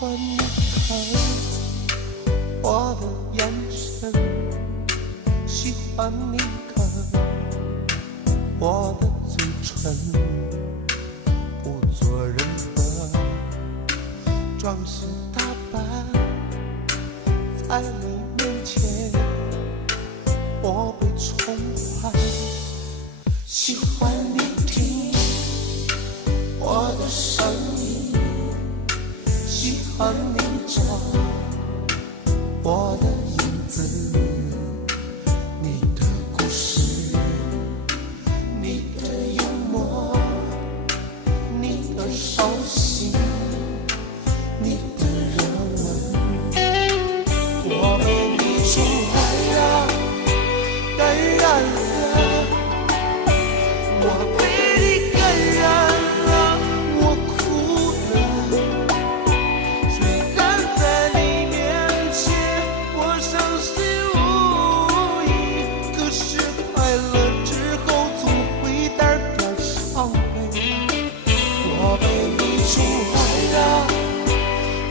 欢你看我的眼神，喜欢你看我的嘴唇，不做任何装饰打扮，在你面前我被宠坏，喜欢你听我的声音，喜欢你找我的影子，你的故事，你的幽默，你的手心，你的热吻，我被你宠坏了，感染了，我被你感染了，我哭了。虽然在你面前我伤心无依，可是快乐之后总会带点伤悲。我被你宠坏了，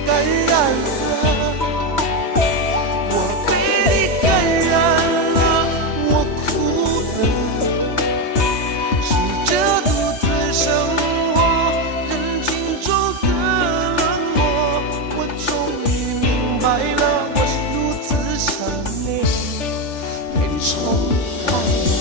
感染了，我被你感染了，我哭了。是这独自生活人群中的冷漠，我终于明白了，我是如此想念，被你宠坏了。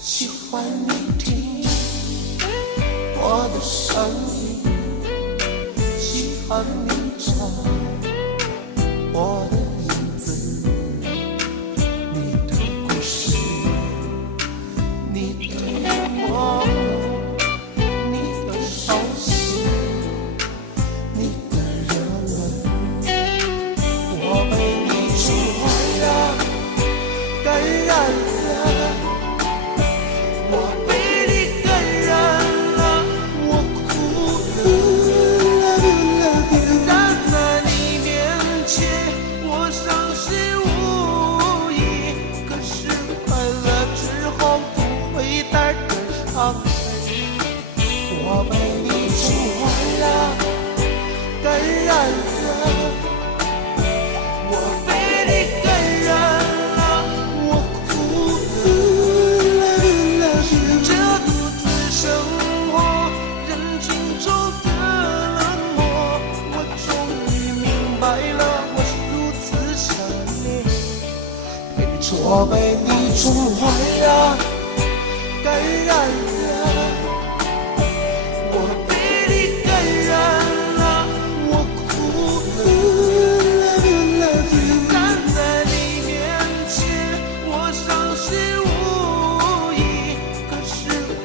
喜欢你听我的声音，喜欢你找我的影子，你的故事，你的幽默，你的手心，你的热吻，我被你宠坏了，感染了。我被你感染了，我哭了。但在你面前，我伤心无依。可是快乐之后总会带点伤悲。我被你宠坏了，感染了。我被你感染了，我哭了。这独自生活人群中的冷漠，我终于明白了，我是如此想念，被你宠，我被你宠坏了，感染了，我被你感染了，我哭了。但在你面前，我伤心无依。可是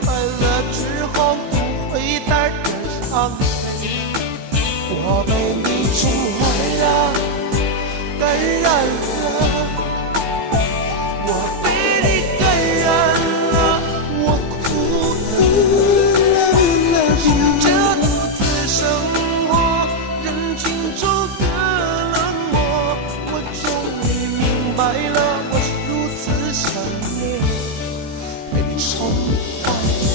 快乐之后总会带点伤悲。我被你宠坏了，感染了，我被你感染了，我哭了。这独自生活人群中的冷漠，我终于明白了，我是如此想念，被你宠坏了。